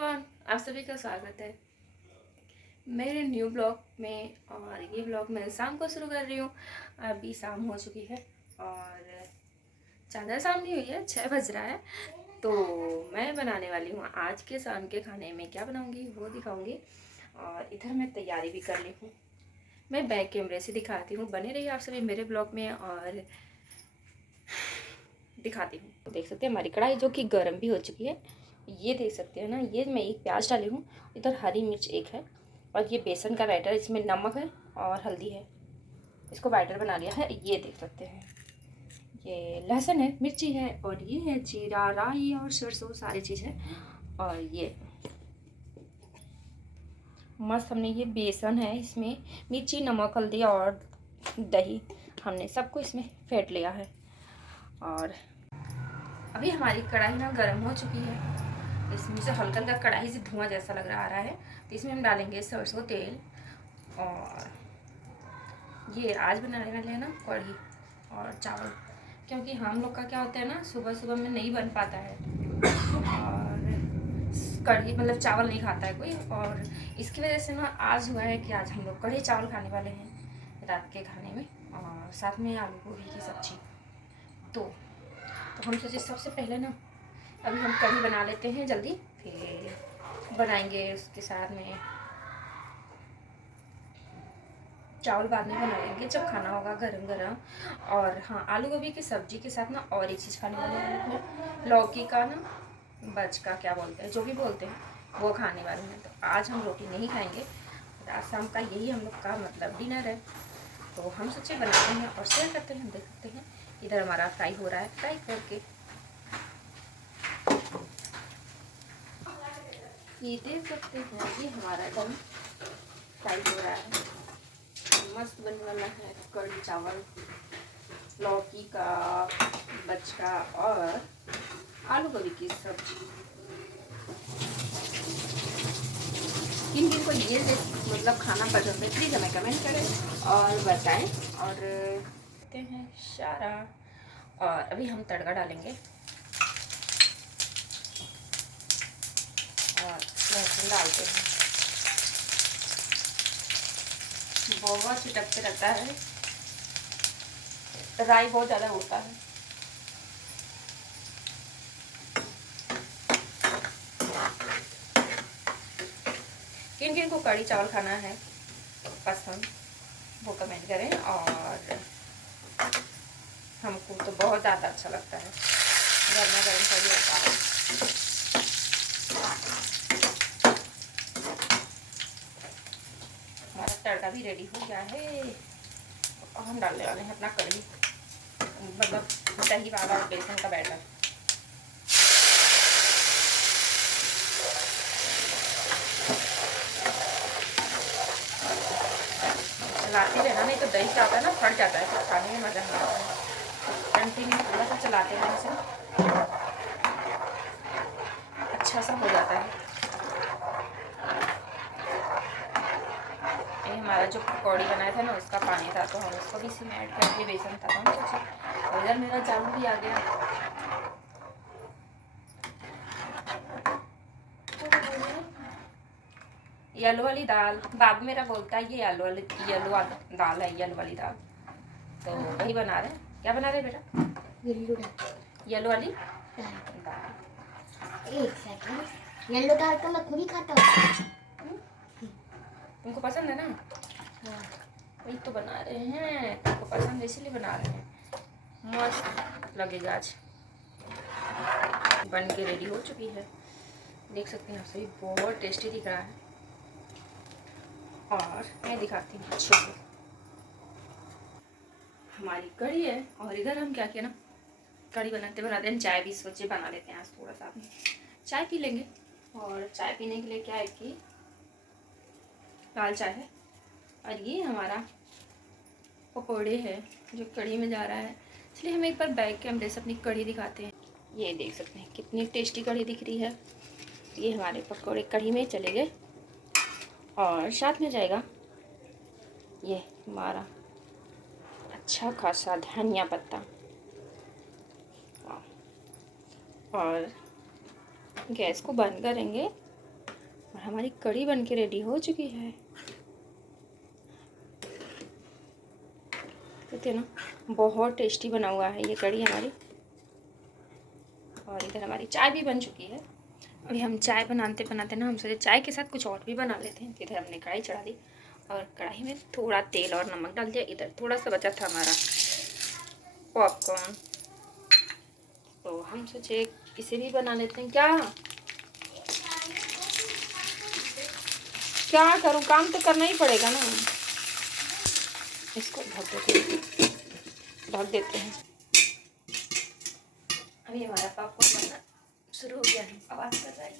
Everyone, आप सभी का स्वागत है मेरे न्यू ब्लॉग में। और ये ब्लॉग मैं शाम को शुरू कर रही हूँ। अभी शाम हो चुकी है और ज़्यादा शाम नहीं हुई है, 6 बज रहा है। तो मैं बनाने वाली हूँ आज के शाम के खाने में क्या बनाऊँगी वो दिखाऊँगी। और इधर मैं तैयारी भी कर ली हूँ। मैं बैक कैमरे से दिखाती हूँ, बने रहिए आप सभी मेरे ब्लॉग में और दिखाती हूँ। तो देख सकते हैं हमारी कढ़ाई जो कि गर्म भी हो चुकी है। ये देख सकते हैं ना, ये मैं एक प्याज डाली हूँ, इधर हरी मिर्च एक है और ये बेसन का बैटर, इसमें नमक है और हल्दी है। इसको बैटर बना लिया है। ये देख सकते हैं, ये लहसुन है, मिर्ची है और ये है जीरा, राई और सरसों, सारी चीज़ है। और ये मस्त हमने ये बेसन है, इसमें मिर्ची, नमक, हल्दी और दही, हमने सबको इसमें फेंट लिया है। और अभी हमारी कढ़ाई ना गर्म हो चुकी है। इसमें से हल्का हल्का कढ़ाई से धुआं जैसा लग रहा आ रहा है, तो इसमें हम डालेंगे सरसों तेल। और ये आज बनाने वाले हैं ना कढ़ी और चावल, क्योंकि हम लोग का क्या होता है ना, सुबह सुबह में नहीं बन पाता है और कढ़ी मतलब चावल नहीं खाता है कोई। और इसकी वजह से ना आज हुआ है कि आज हम लोग कढ़ी चावल खाने वाले हैं रात के खाने में, और साथ में आलू गोभी की सब्जी। तो हम सोचे सबसे पहले ना अभी हम कढ़ी बना लेते हैं जल्दी, फिर बनाएंगे उसके साथ में चावल बाद में बना लेंगे जब खाना होगा गरम गरम। और हाँ, आलू गोभी की सब्जी के साथ ना और एक चीज़ खाने वाले हैं, लौकी का ना बच का क्या बोलते हैं, जो भी बोलते हैं, वो खाने वाले हैं। तो आज हम रोटी नहीं खाएंगे, आज शाम का यही हम लोग का मतलब डिनर है। तो हम सोचे बनाते हैं और शेयर करते हैं। देख सकते हैं इधर हमारा फ्राई हो रहा है, फ्राई करके ये देख सकते हैं, ये हमारा एकदम फ्राई हो रहा है। मस्त बनने वाला है कढ़ी चावल, लौकी का बचका और आलू गोभी की सब्जी। किन किन को ये मतलब खाना पसंद है प्लीज़ हमें कमेंट करें और बताएं। और देखते हैं सारा। और अभी हम तड़का डालेंगे और लहसुन डालते हैं। बहुत चिटकते रहता है, राई बहुत ज़्यादा होता है। किन किन को कढ़ी चावल खाना है पसंद वो कमेंट करें। और हमको तो बहुत ज़्यादा अच्छा लगता है, गर्मा गर्म कढ़ी होता है। हमारा तड़का भी रेडी हो गया है और हम डालने वाले हैं अपना कढ़ी मतलब दही वाला और बेसन का बैटर। चलाते रहना, नहीं तो दही क्या आता है ना, फट जाता है, तो खाने में मज़ा नहीं आता है। कंटिन्यू थोड़ा सा चलाते रहने से अच्छा सा हो जाता है। ये हमारा जो पकौड़ी बनाया था ना, उसका पानी था, तो हम उसको भी इसी में ऐड करके, बेसन था तो हम सोचे। और इधर मेरा चावल भी आ गया। येलो वाली दाल, बाबू मेरा बोलता है ये येलो वाली दाल है, येलो वाली दाल। तो वही बना रहे हैं। क्या बना रहे बेटा? येलो वाली दाल। एक सेकंड, येलो दाल तो मैं खुद ही खाता हूँ। तुमको पसंद है ना? वही तो बना रहे हैं, तुमको पसंद है इसीलिए बना रहे हैं। मस्त लगेगा आज। बन के रेडी हो चुकी है, देख सकते हैं आप सभी, बहुत टेस्टी दिख रहा है। और मैं दिखाती हूँ अच्छे से, हमारी कढ़ी है। और इधर हम क्या किया ना, कढ़ी बनाते बनाते हम चाय भी सोचे बना लेते हैं आज, थोड़ा सा चाय पी लेंगे। और चाय पीने के लिए क्या है कि लाल चाय है और ये हमारा पकौड़े है जो कढ़ी में जा रहा है। इसलिए हम एक बार बैक कैमरे से अपनी कढ़ी दिखाते हैं। ये देख सकते हैं कितनी टेस्टी कढ़ी दिख रही है। ये हमारे पकौड़े कढ़ी में चले गए और साथ में जाएगा ये हमारा अच्छा खासा धनिया पत्ता। और गैस को बंद करेंगे और हमारी कढ़ी बन के रेडी हो चुकी है। देखते ना, बहुत टेस्टी बना हुआ है ये कढ़ी हमारी। और इधर हमारी चाय भी बन चुकी है। अभी हम चाय बनाते बनाते ना हम सोचे चाय के साथ कुछ और भी बना लेते हैं। इधर हमने कढ़ाई चढ़ा दी और कढ़ाई में थोड़ा तेल और नमक डाल दिया। इधर थोड़ा सा बचा था हमारा पॉपकॉर्न, तो हम सोचे इसे भी बना लेते हैं। क्या करूं, काम तो करना ही पड़ेगा ना। इसको ढक देते हैं। अभी हमारा पॉपकॉर्न बनना शुरू हो गया है, आवाज कर रहा है।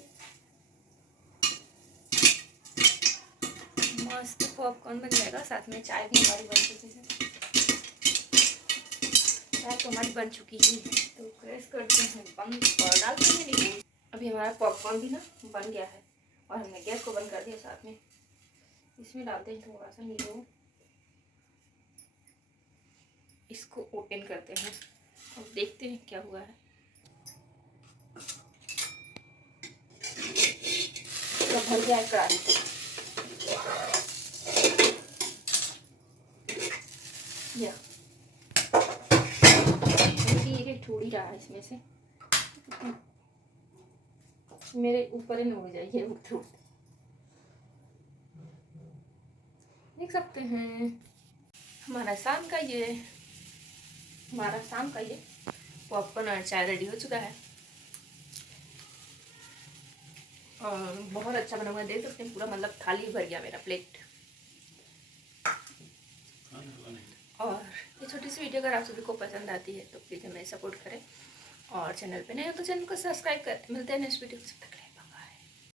मस्त पॉपकॉर्न बन जाएगा, साथ में चाय भी हमारी बन चुकी है। चाय तो हमारी बन चुकी ही है, तो प्रेस करते हैं बंद और डालते हैं नीचे। अभी हमारा पॉपकॉर्न भी ना बन गया है और हमने गैस को बंद कर दिया। साथ में इसमें डालते हैं थोड़ा सा नींबू। इसको ओपन करते हैं और देखते हैं क्या हुआ है। भर गया है कढ़ाई। या एक छोड़ ही रहा है इसमें से, मेरे ऊपर ही न हो जाइए। देख सकते हैं हमारा शाम का ये पॉपकॉर्न और चाय रेडी हो चुका है और बहुत अच्छा बना हुआ है। देख सकते हैं पूरा मतलब थाली भर गया मेरा प्लेट। और ये छोटी सी वीडियो अगर आप सभी को पसंद आती है तो प्लीज़ हमें सपोर्ट करें और चैनल पे नए हो तो चैनल को सब्सक्राइब करें। मिलते हैं नेक्स्ट वीडियो में।